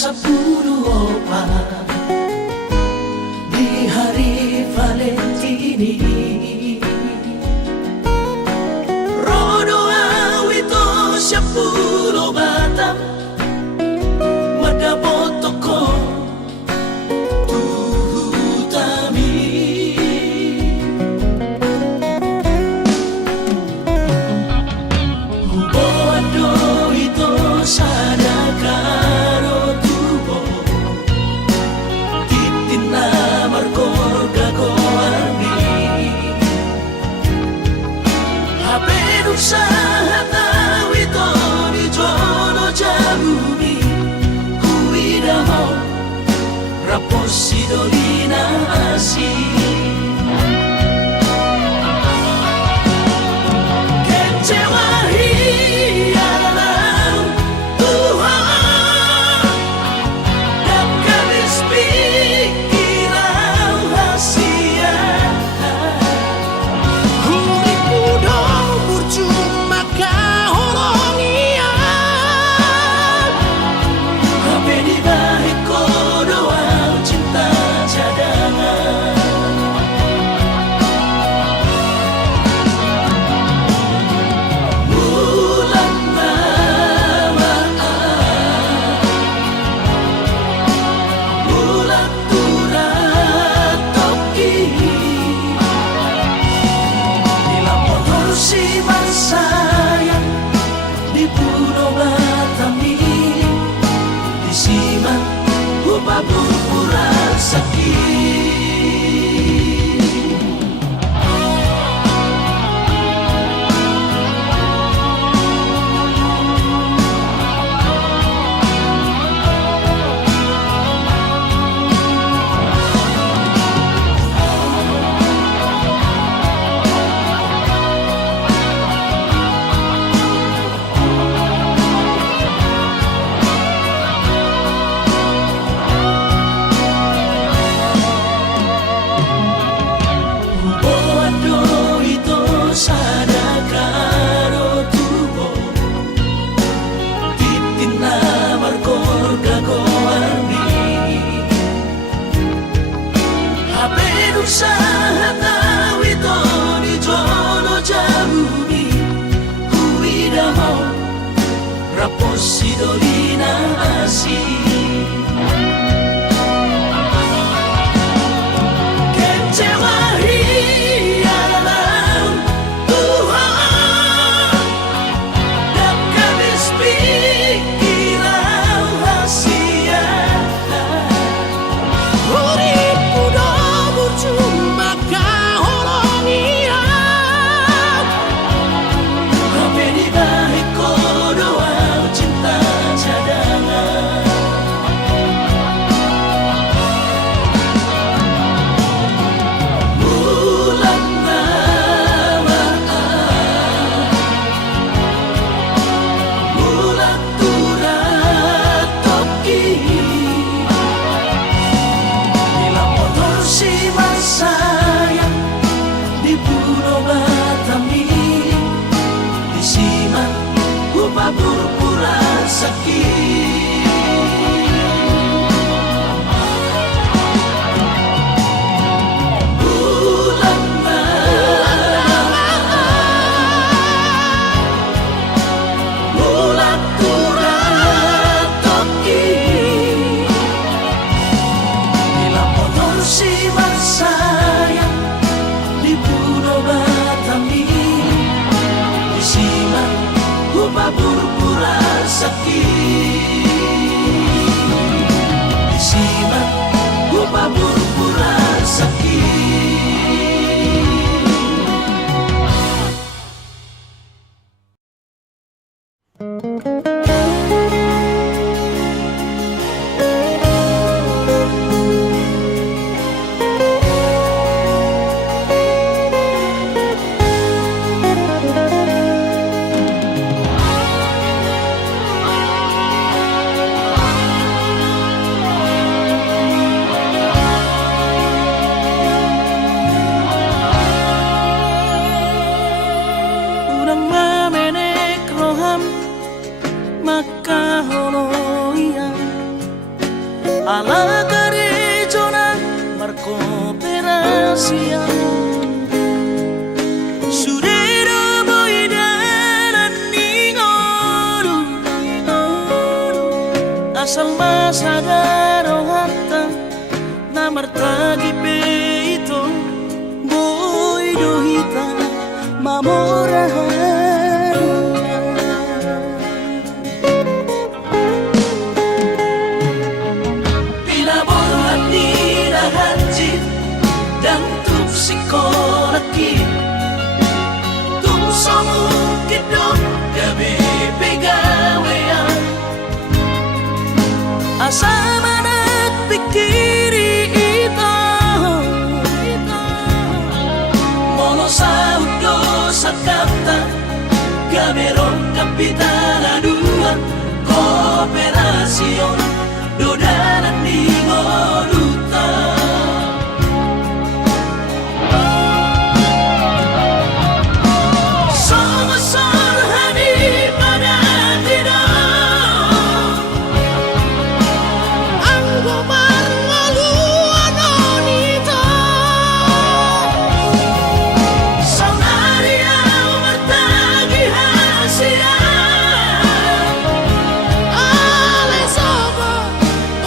24 di hari Valentini. Rono awito 10 batang madapotoko tuhutami. Hubo ado ito sana karo tubo titina markor gagoarni habenuk sahat ito ni jono jabumi huidaho raposi dolina asi Raposi dolina asi kecewa hialam Tuhan dan kabis pikiran rahasia uripku do bercuma kahorongnya tapi di balik doa cinta cadangan bulan Ramadhan bulan turat toki bila motor si sayang di Pulau Batami disimak gubabur pulang sakit bulan bulan turat toki bila motor si sayang di Pulau Batami disimak gubabur pulang sakit disimak gubabur pulang sakit. alla gareggiona marco operasia surero boidaran ningoru asal masadaro hatta namartagi peito boido hita mamorahan pinaboran nirahanjit dan tupsikolaki tumsomu kidong gabi pegawean asama nagpikiri ito mono sa udo sa kanta gamerong kapitana dua kooperasyon dodanan ningoduta somasor hani pada tidak ang gumar ngaluan onito saunaria martagi hasia ale sobo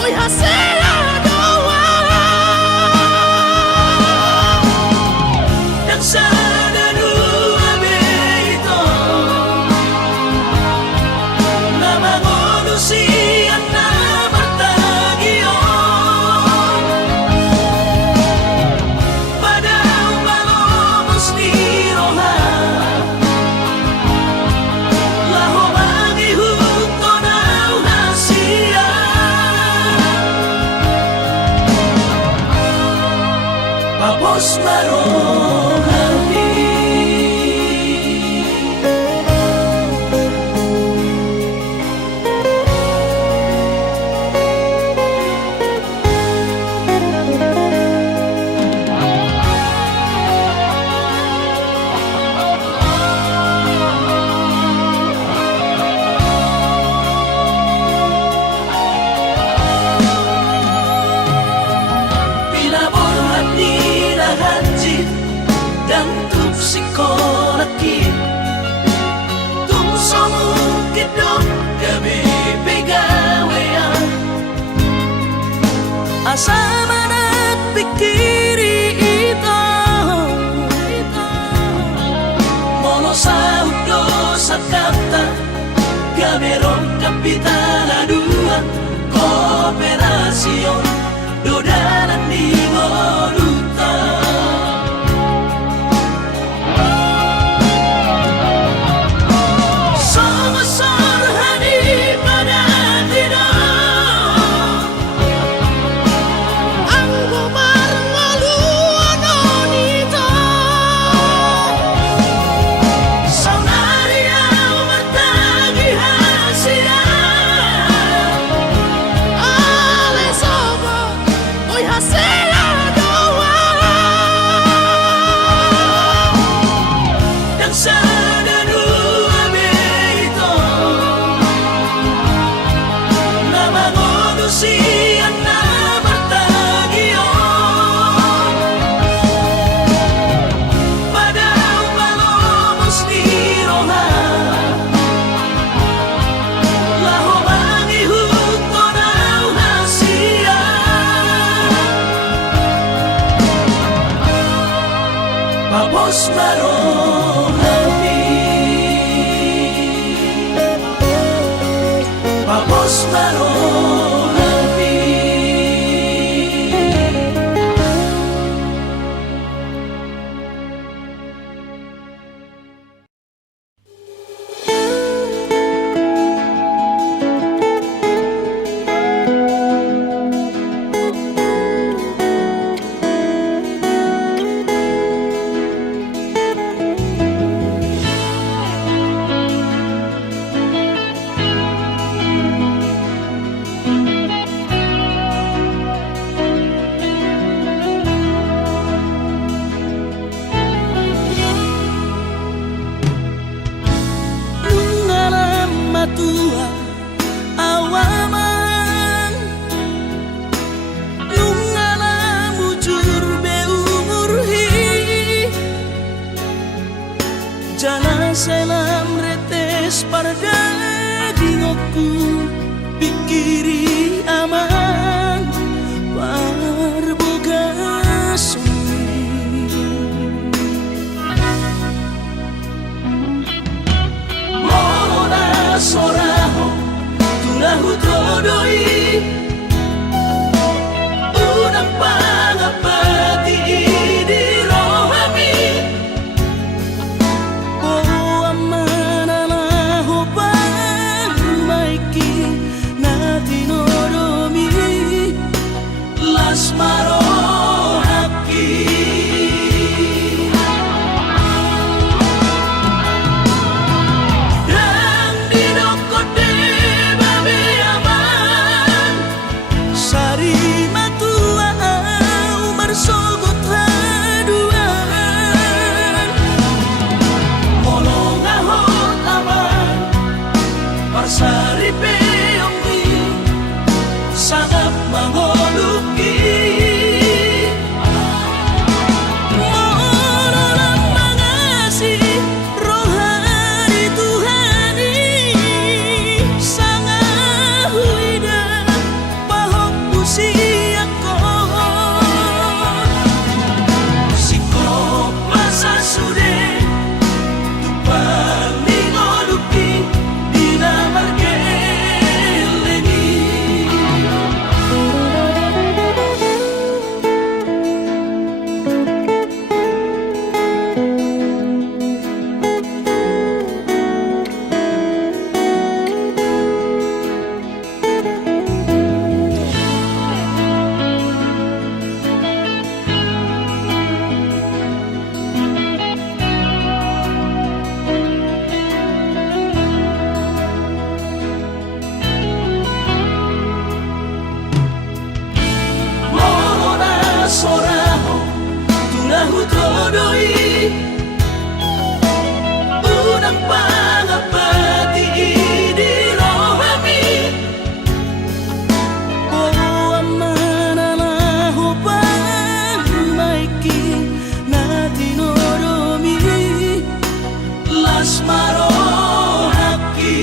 oy hasia doa dan sana dua beito nama manusia na martagio pada umalomos ni roha laho bagi huto na hasia papos marohani pinaborhan nirahanjit dan tupsikolaki tumsomu kidong gabi pegawean asama nagpikiri ito mono sa udo sa kanta gamerong kapitana dua kooperasyon dodanan ningoduta somasor hani pada tidak ang gumar ngaluan onito saunaria martagi hasia ale sobo oy hasia doa dan sana dua beito nama manusia na martagio pada umalomos ni roha laho bagi huto na hasia papos marohani papos marohani aku pikiri aman parboga sumi Mona soraho tulahu todoi unang pangapati di rohami oh amanalaho pagmaiki na tinoromi las marohaki dan dinokote babe aman sari matua umar sogot haduan molong ahot aman parsari peongi sangat mangoluki Morolang mangasi rohani Tuhani sangat huida pahok usiako sikop masa sude tupang ningoluki dinamargeleni Mona soraho tulahu todoi unang pangapati di rohami oh amanalaho pagmaiki na tinoromi las marohaki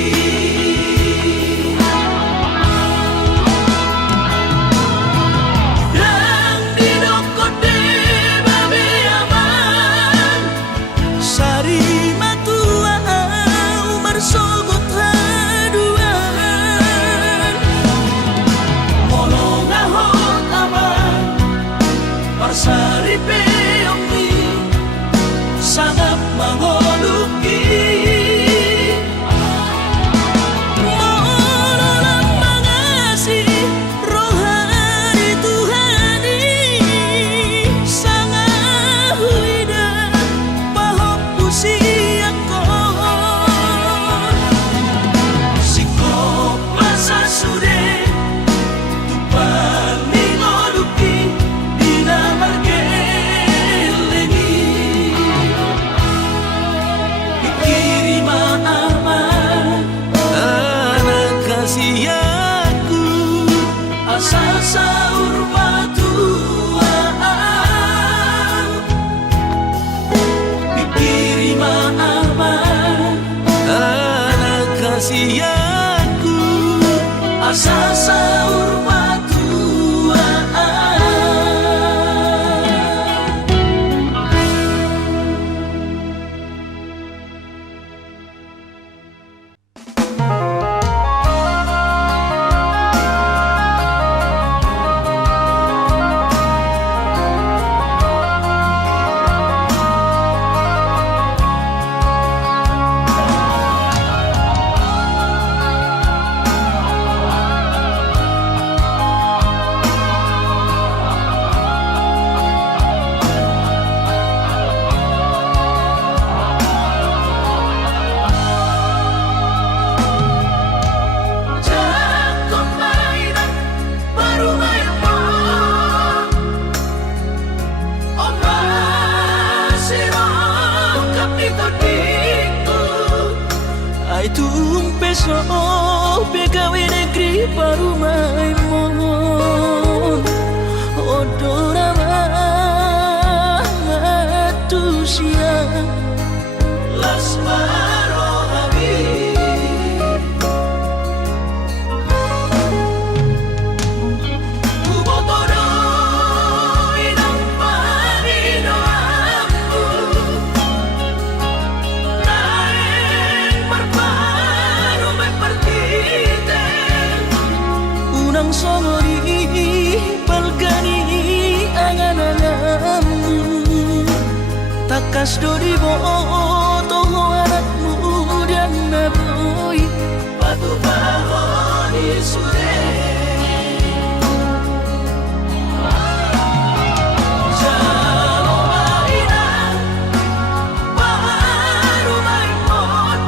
dan dinokote babe aman sari matua umar sogot haduan molong ahot aman parsari peongi sangat mangoluki Morolang mangasi rohani Tuhani sangat huida pahok usiako sikop masa sude tupang ningoluki dinamargeleni pikiri maaman anak kasihku asal saur batuaan pikiri maaman anak kasihku asal saur batuaan beso pegawe negeri parumai mohon odora matusia Las marohami takas dodi bo toho anakmu dan naboy Batu bahoni sude Jalo maina Baru main mon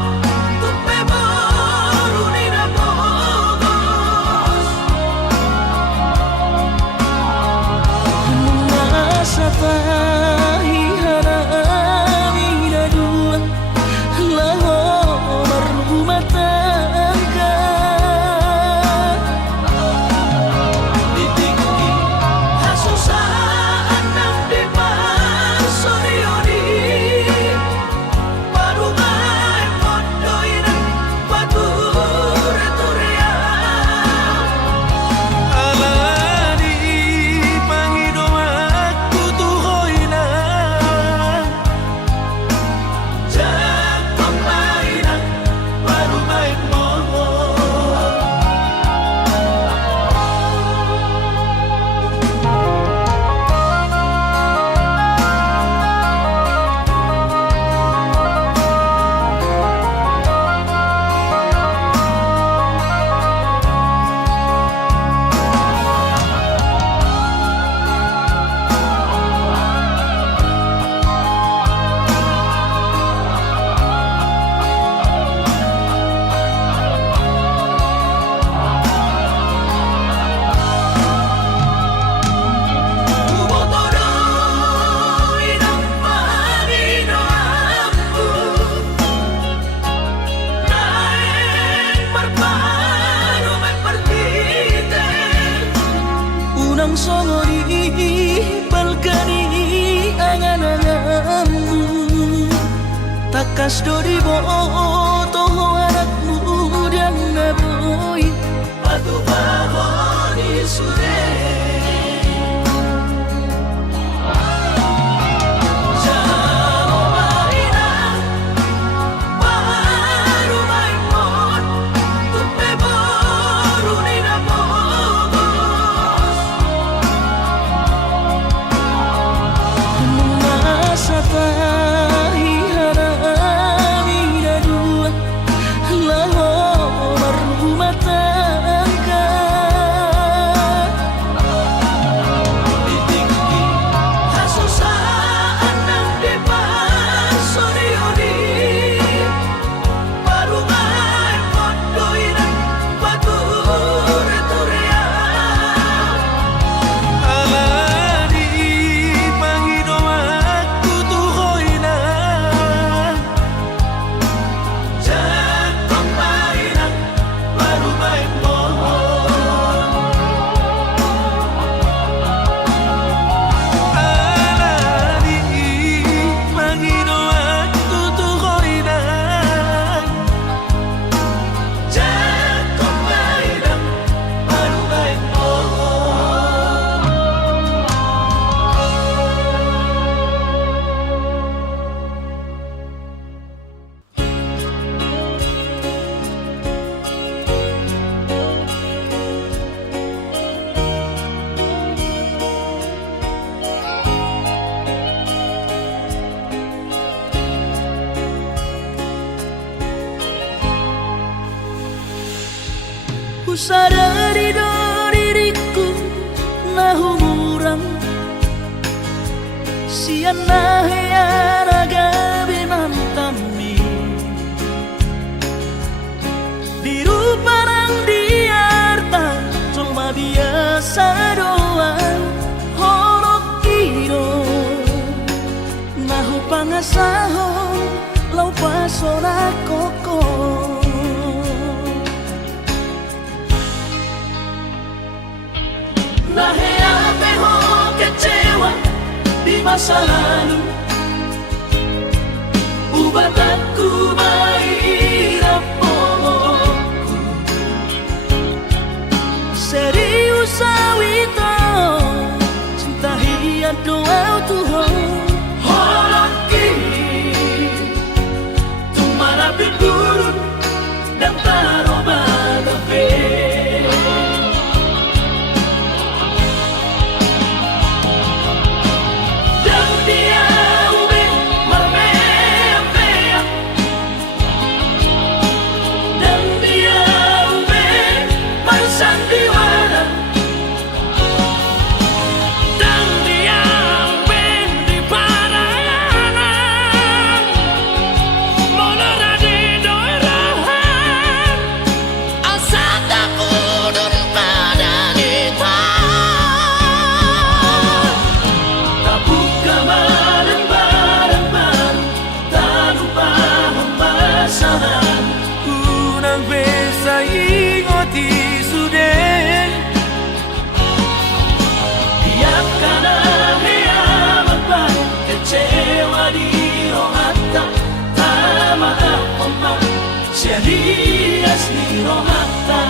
Tupe baru nina bogos Masa tahi harami na dua Lahor rumah tangga Ditinggi Hasusaan ng depan Sorioni Baru main mon Doina Bature turea Alani pangido aku tuhoy na Jatuh mainan Baru main mon Botoroy ng Panginoon mo Naeng marpano may partite Unang songori balkani angan-anganmu Takas dodi bo toho anakmu dan naboy Batu bahoni sude Jalo maina Baru main mon Tupe baru nina bogos Masa tahi harami na dua Lahor rumah tangga Ditinggi Hasusaan ng depan Sorioni Baru main mon Doina Bature turea Alani pangido aku tuhoy na Jatuh mainan Baru main mon Alani pangido aku tuhoy na Jatuh mainan Baru main mon Ku sadari do diriku nahumurang Sian nahya gabi mantami Di ruparang diarta cuma biasa doang Horok iro nahu pangasahon lau pasona koko Naheape ho kecewa di masa lalu Ubat aku mahirap pomoku Serius awito cinta hiat doa Tuhan Holoki Tumara pindurun Dan taroma gabe Dan dia ube bisa ingoti sudah. Biarkan hea beban kecewa di rohata, tak maaf omak serius di rohata.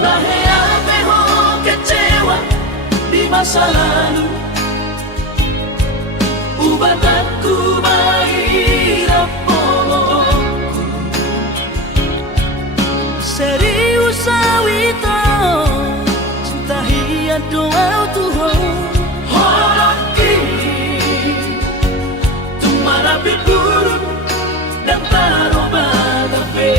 Lahir peho kecewa di masa lalu, ubatanku mahirap pomokku. Serius awito cinta hiat doa Tuhan. Horaki tumara bidurun dan taroba tafe.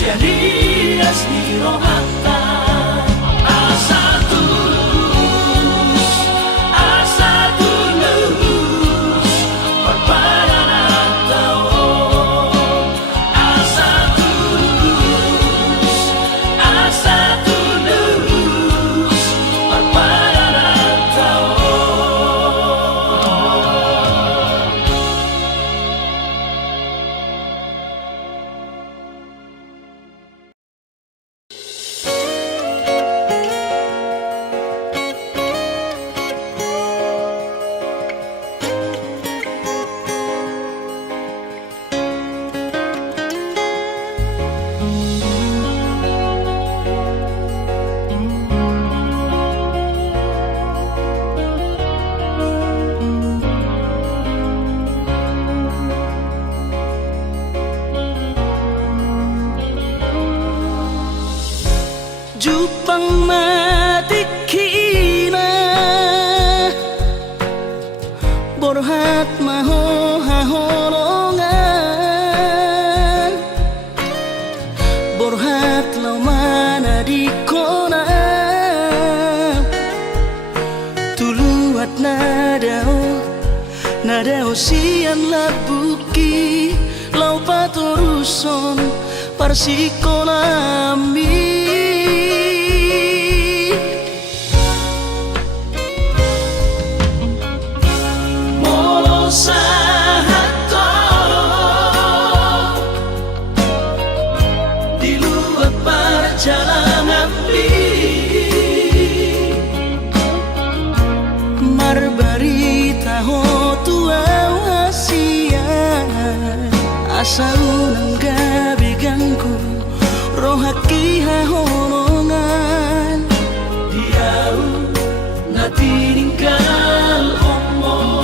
Serius di rohata, asa tulus, perpadangan tao. Asa tulus, perpadangan tao. Jupang matikina borhat maho haholongan, borhat lau mana di kona tuluat nadao sian labuki lau patoruson parsikonami. Sahato di luar perjalanan marbarita ho tua hasia asa unang gabi ganggu rohaki hahonongan diau na tininggal omo.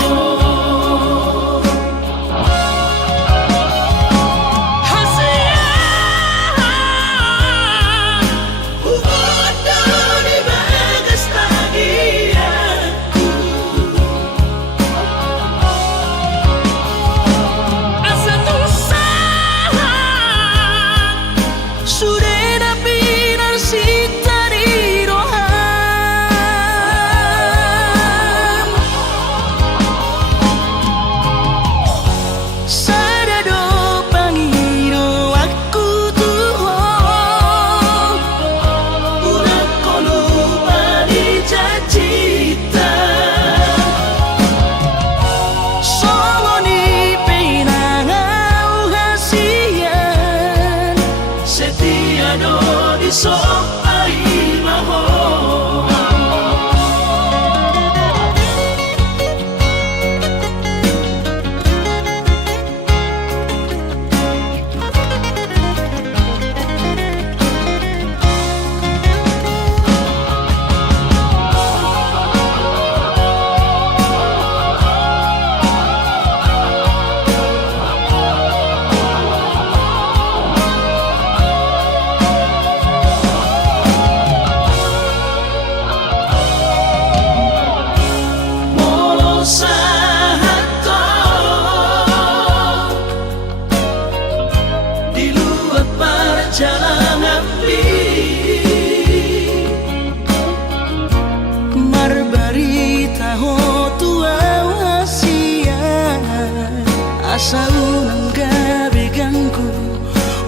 asa unang gabi ganggu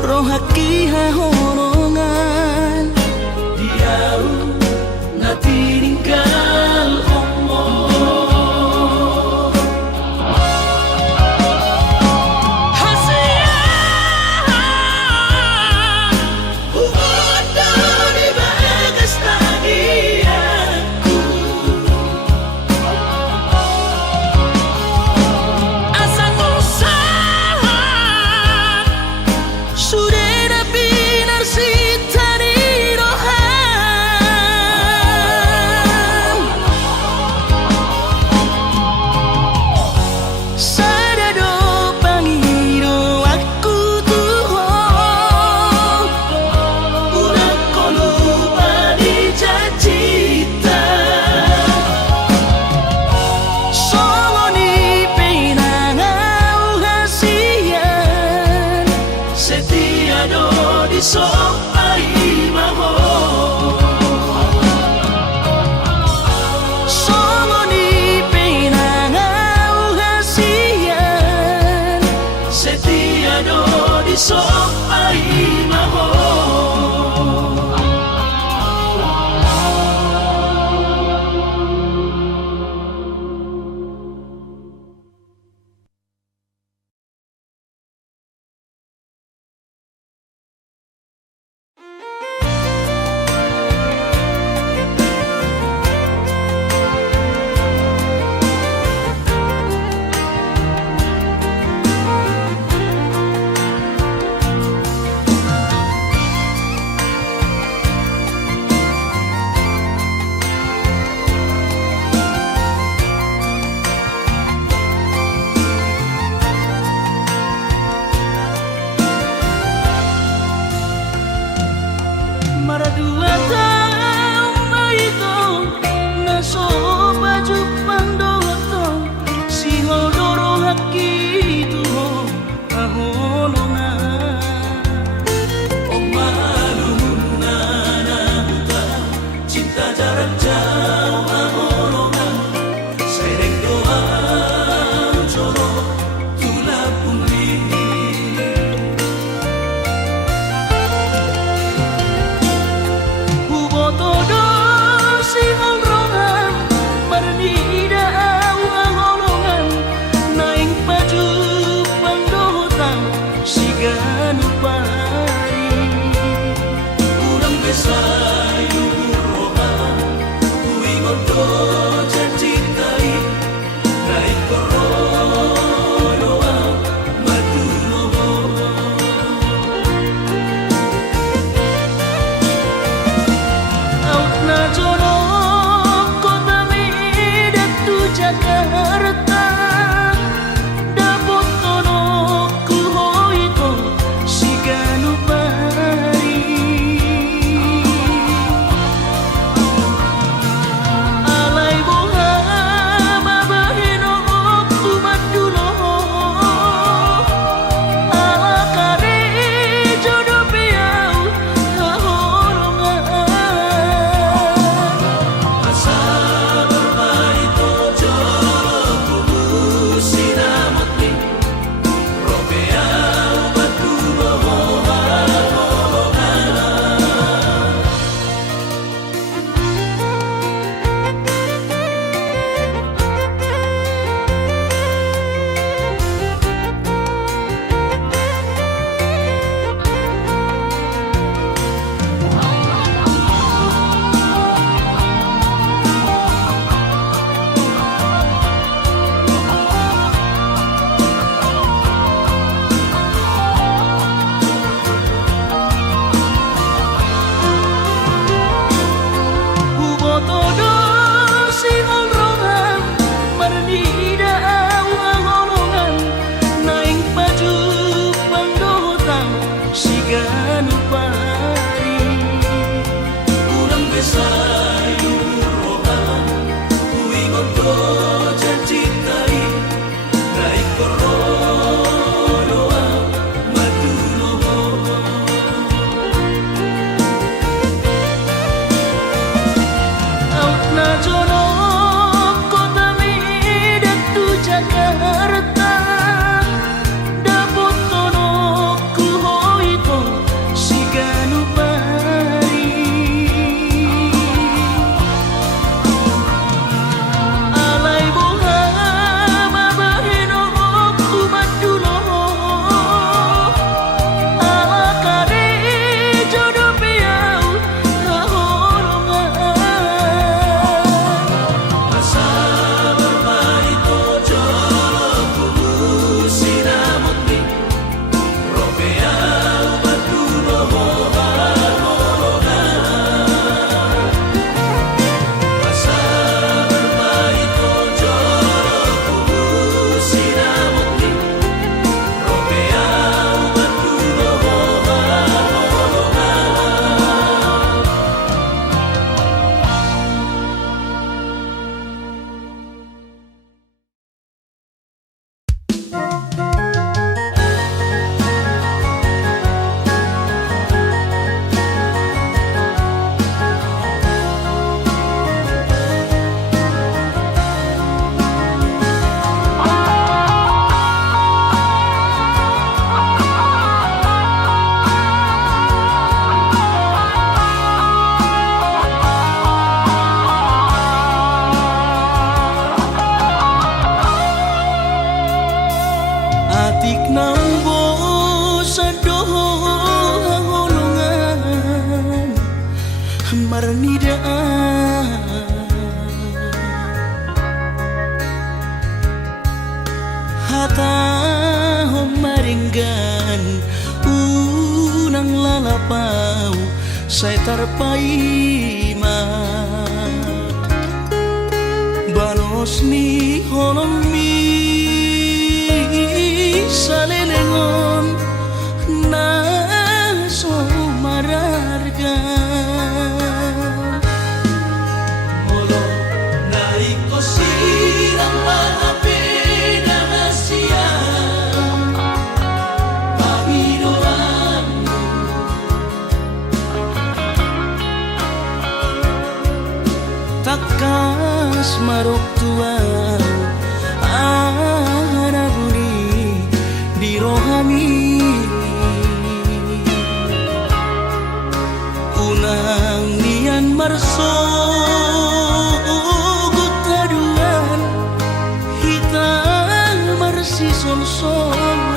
rohaki hahonongan Diau na tininggal umur Hasian Ugoda di bagas tagianku Asang usaha sudah binar sita di rohan sadado pangiro aku tuh Udah kau lupa dicacita Songoni penangau hasian Setiado di sopai maho Songoni penangau hasian Setiado di sopai maho Maradua tau maito naso baju pandoto si hodoro haki tuho ahonona Oh malum nana buta cinta jarak jauh ahorona Sereng doa coro tulap pungli Ubotodo si holrongan marnida au ahonongan naing baju pandoto si ganupari Kurang besayu roha Kuingon do jancintai Naik korodoa Matuloho Out na jorok kota Medan tu Jakarta Dapot kono ku hoito si ganupari Alay boha mabahino tu madulo Ala kare jodoh piau hahonongan Asa bermain tojo marnidaan hata maringgan unang lalapau saya tarpaima balos ni holomi salelengon na so mararga Molo naik ko sirang mga pinahasya Panginoon takas marok tuan araguni di rohami unang nian marso gutaduan hitam marsi sol-solan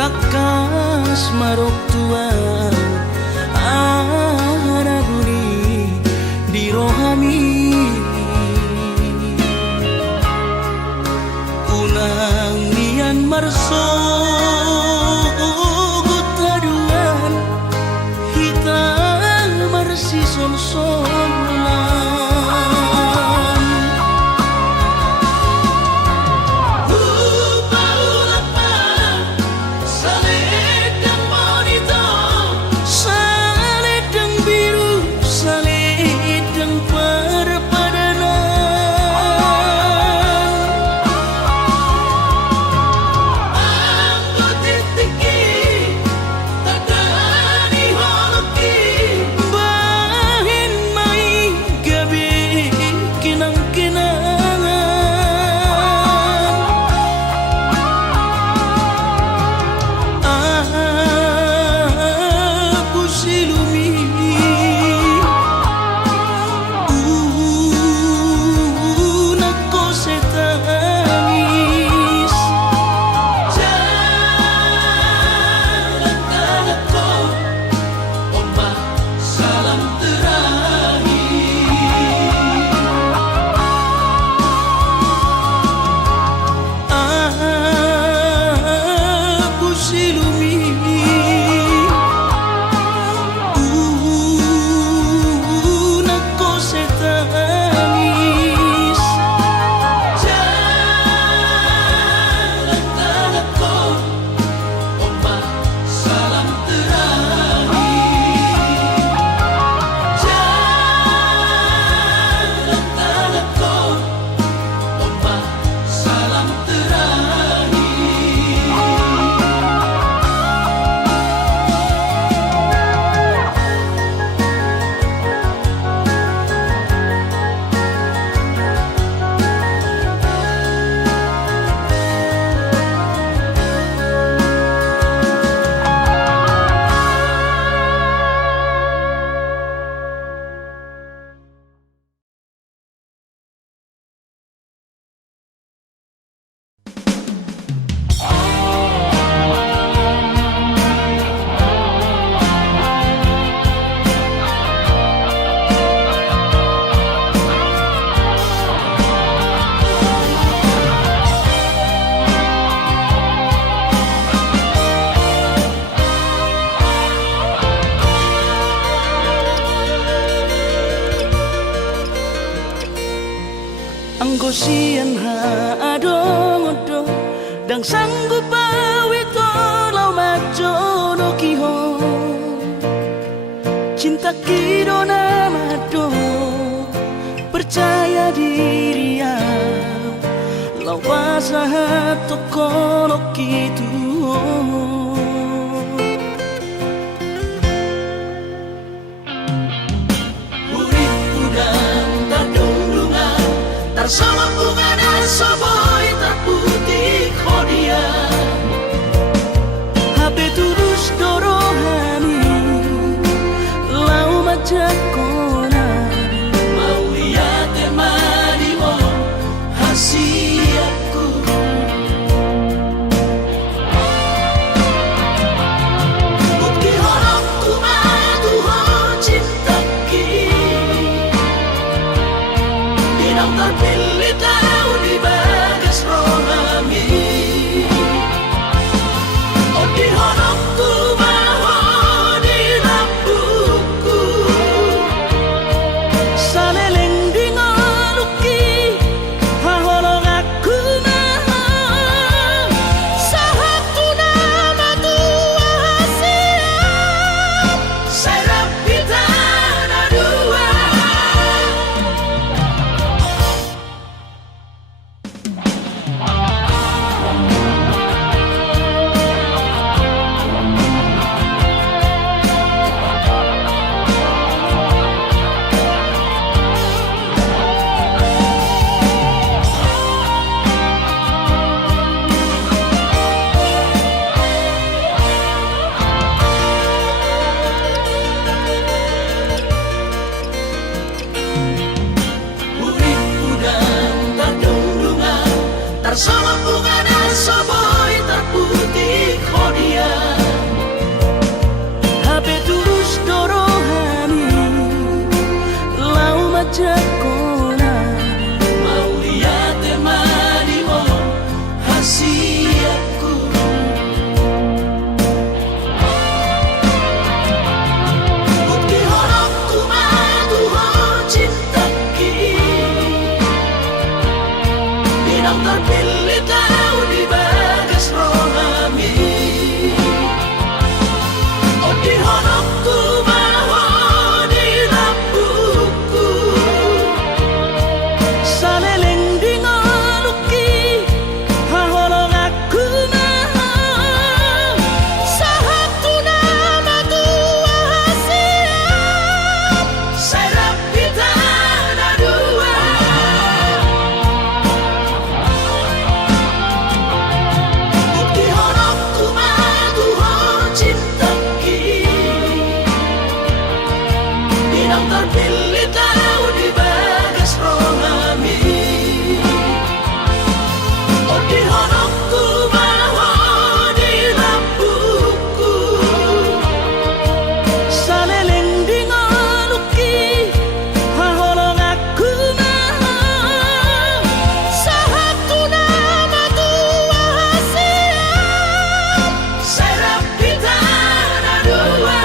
takas marok tuan araguni di rohami unang nian marso gutaduan hitam marsi sol-solan anggo sian ha adong-odong dang sanggup bawi tolau majono kiho cinta kidona mado percaya diri ya lau basaha tokono kitu sama bunga dan soboy terputih kodia Habe tulus dorohani lau majakona mau lihat temanimu hasiatku bukti horokku maduho cinta Dinang terpilih tahu di bagas rohami Oh di honokku maho di lampuku saleleng di ngoluki haholong aku maha sahatu nama tua hasiat Serap kita na dua Bersama bunga dan soboy terputih kodia Habe tulus dorohani lau majakona mau lihat temanimu hasiatku bukti horokku maduho cinta Dinang terpilih tahu di bagas rohami Oh di honokku maho di lampuku saleleng di ngoluki haholong aku maha sahatu nama tua hasiat Serap kita na dua Bukti honokku maduho cinta Dinang terpilih tahu di bagas rohami Oh di honokku maho di lampuku saleleng di ngoluki haholong aku maha sahatu nama tua hasiat Serap kita na dua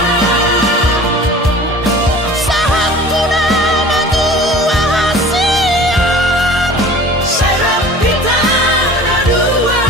sahatu nama tua hasiat Serap kita na dua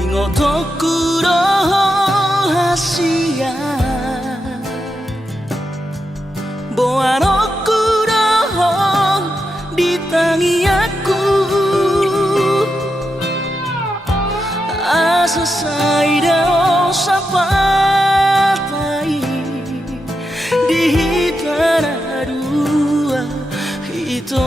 ingotoku roho hasia boanoku roho di tangi aku asa saida o sapatai di tanah dua itu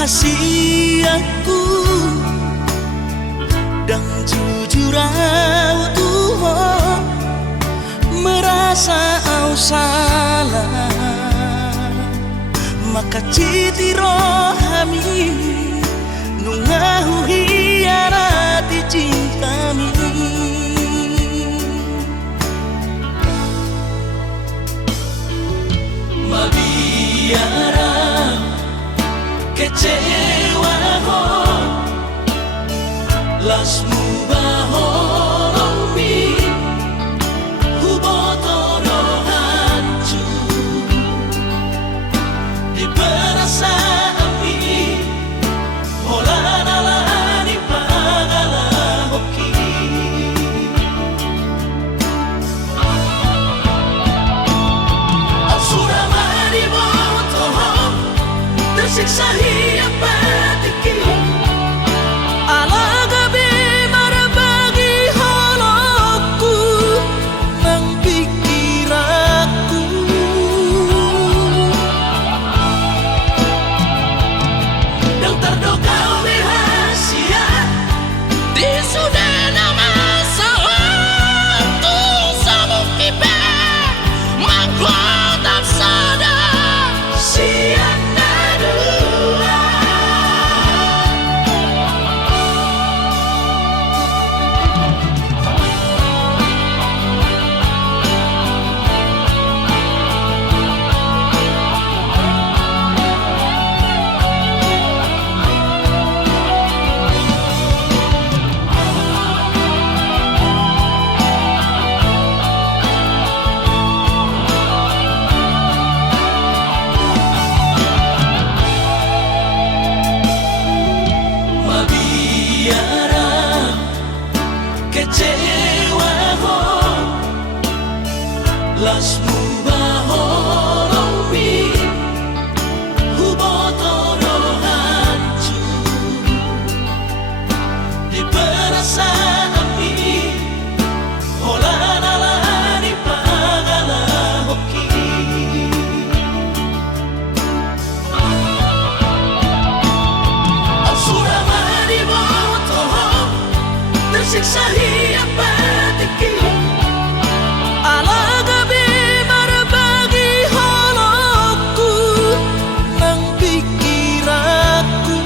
rahasiaku dan jujur Tuhan merasa au salah maka citi rohami nungahu hianati cintami Mabiara kecewa ho lasmu baholomi hubotoro hancur di perasaan ini holanala di pagala hoki Asurama di botoho tersiksa hiap patiki kecewa ho lasmu baholomi hubotoro hancur di perasaan ini holanala di pagala hoki Asurama di botoho tersiksa hiap patiki alagabi berbagi holoku nang pikiraku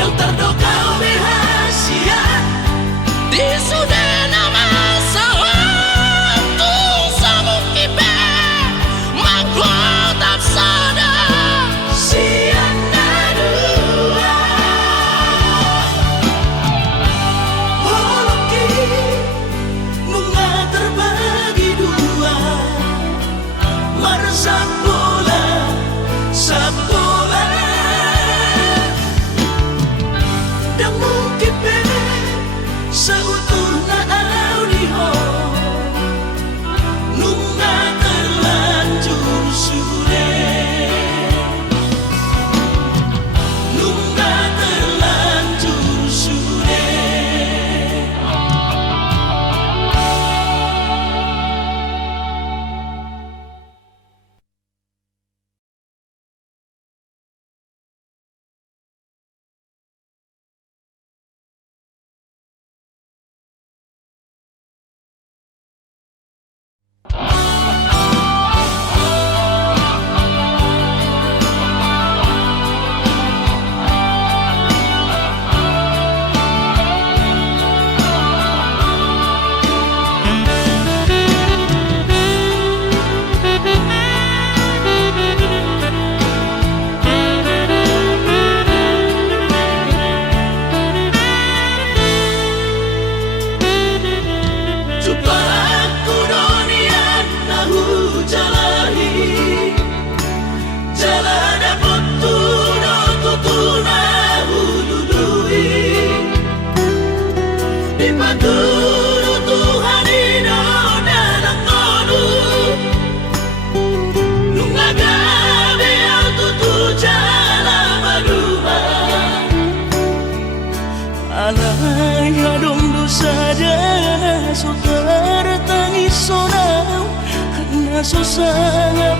yang terdokau rahasia di sudah nama sewaktu sabuk kipe magwa tak sadar siana dua holoki nunga terbagi dua meresap bola sabola dan mungkin seutuhnya audio nunga terlanjur sudah nunga terlanjur sudah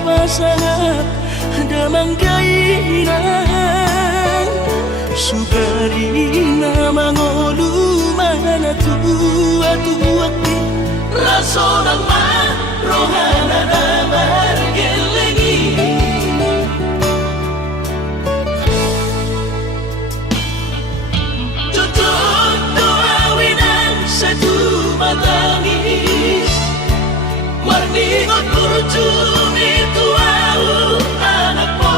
pasangap damang kainan sugarina mangolu mana tua-tuaki raso ng rohana na margelengi tutup doawinan sa tumatangis marningot kurjumi tuau anak mo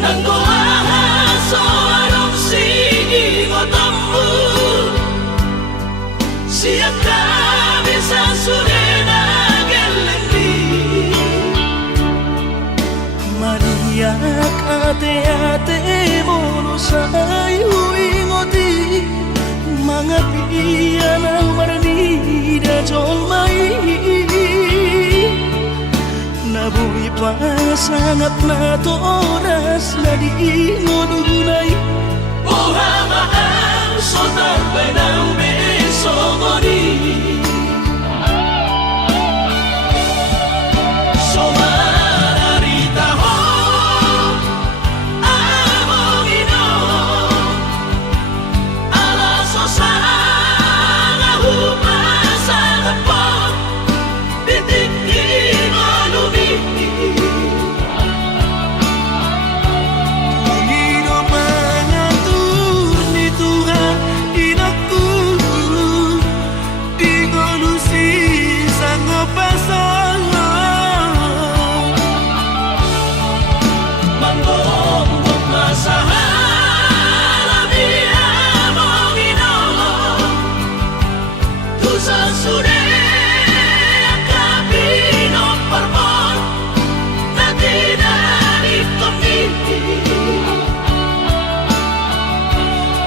nanggoahan so anong sige ngotammu siap kami sa surena gelendi Mariak ate-ate mono say huingoti mga piyan ang maranida jolmai nabuhi pasangap na to oras na di ngodunay Uhamaan sotar benang besomoni Somararita ho Amongino Ala sosanga hupasang po Bitikin mo lumiti Pangino mangatur ni Tuhan inakku di kolusi sang pasangan Manggombong masahan Abi amongino Tusa sude Akabino parmon Natinanip kami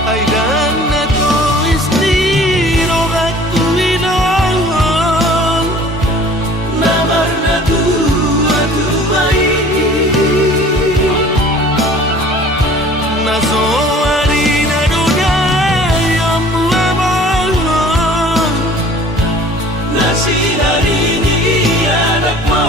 ay dan na to istiro at tuwinangan Namar na tuwa-tuway naso harina dunay ang buwaman Na sinarini anak mo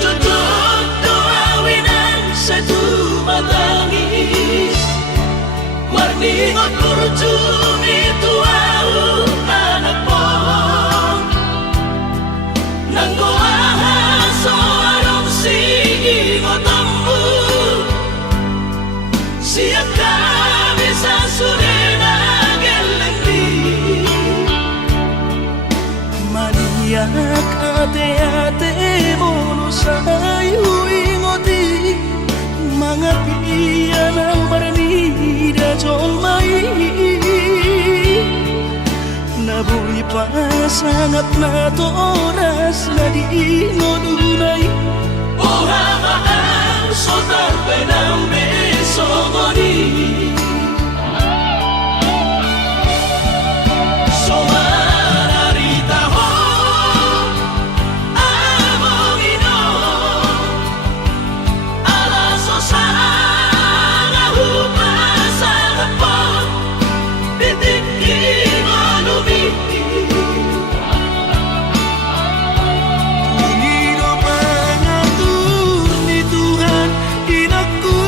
Tutup doawinan sa tumatangis Marningot kurjumi tuau anak mo Nanggoahan so anong sige ngotammu Siap kami sa surena gelendi Mariak ate-ate mono say huingoti mga piyan ang maranida jolmai nabuhi pasangap na to oras na di ngodunay Uhamaan sotar benang besomoni Somararita ho Amongino Ala sosanga hupasang po Bitikin mo lumiti Pangino mangatur ni Tuhan inakku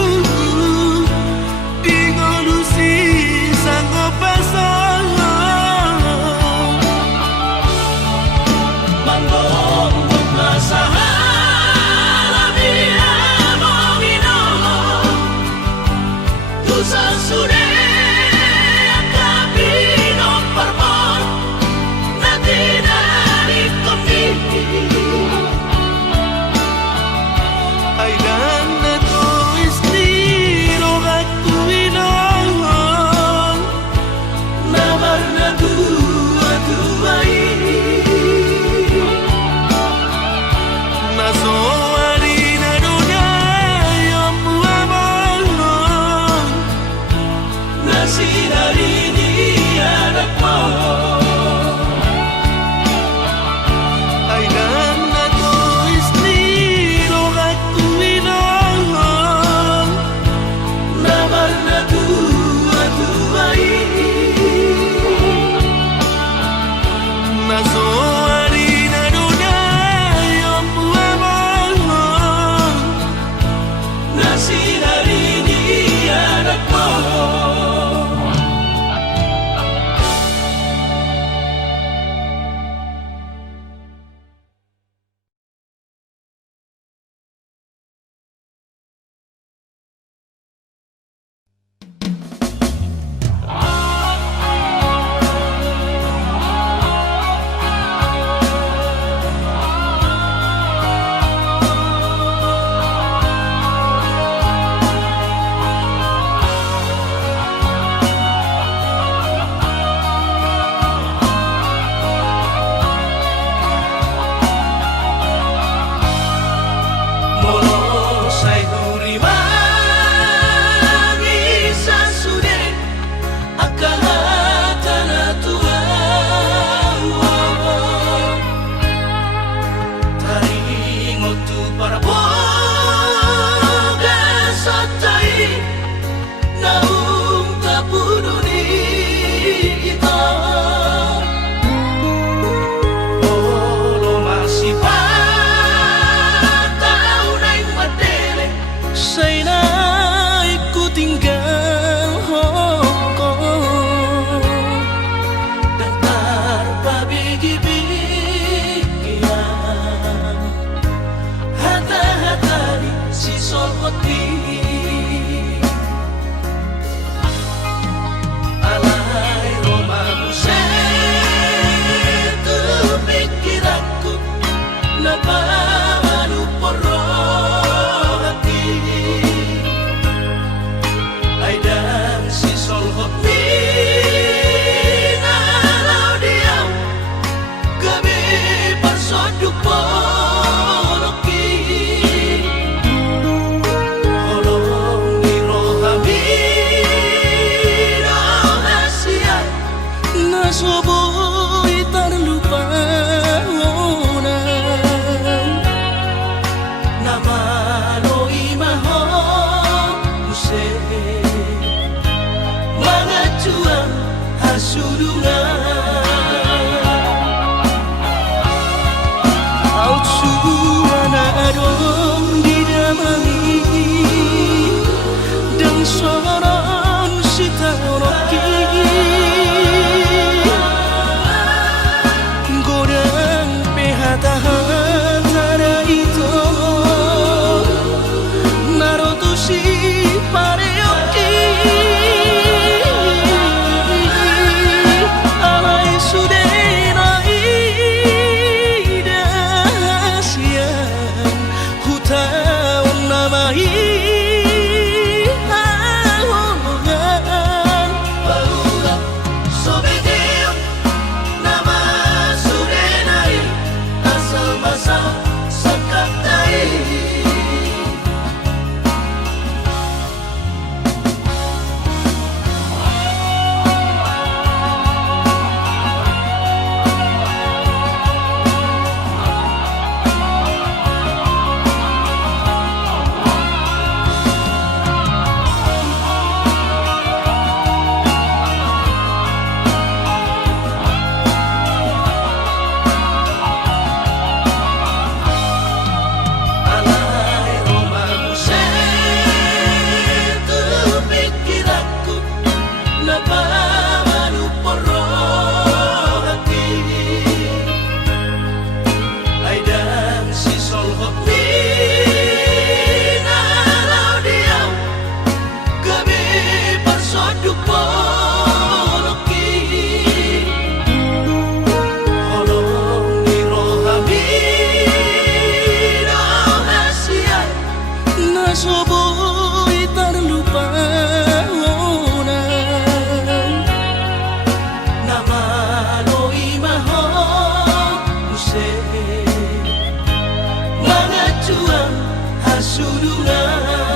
kasulungan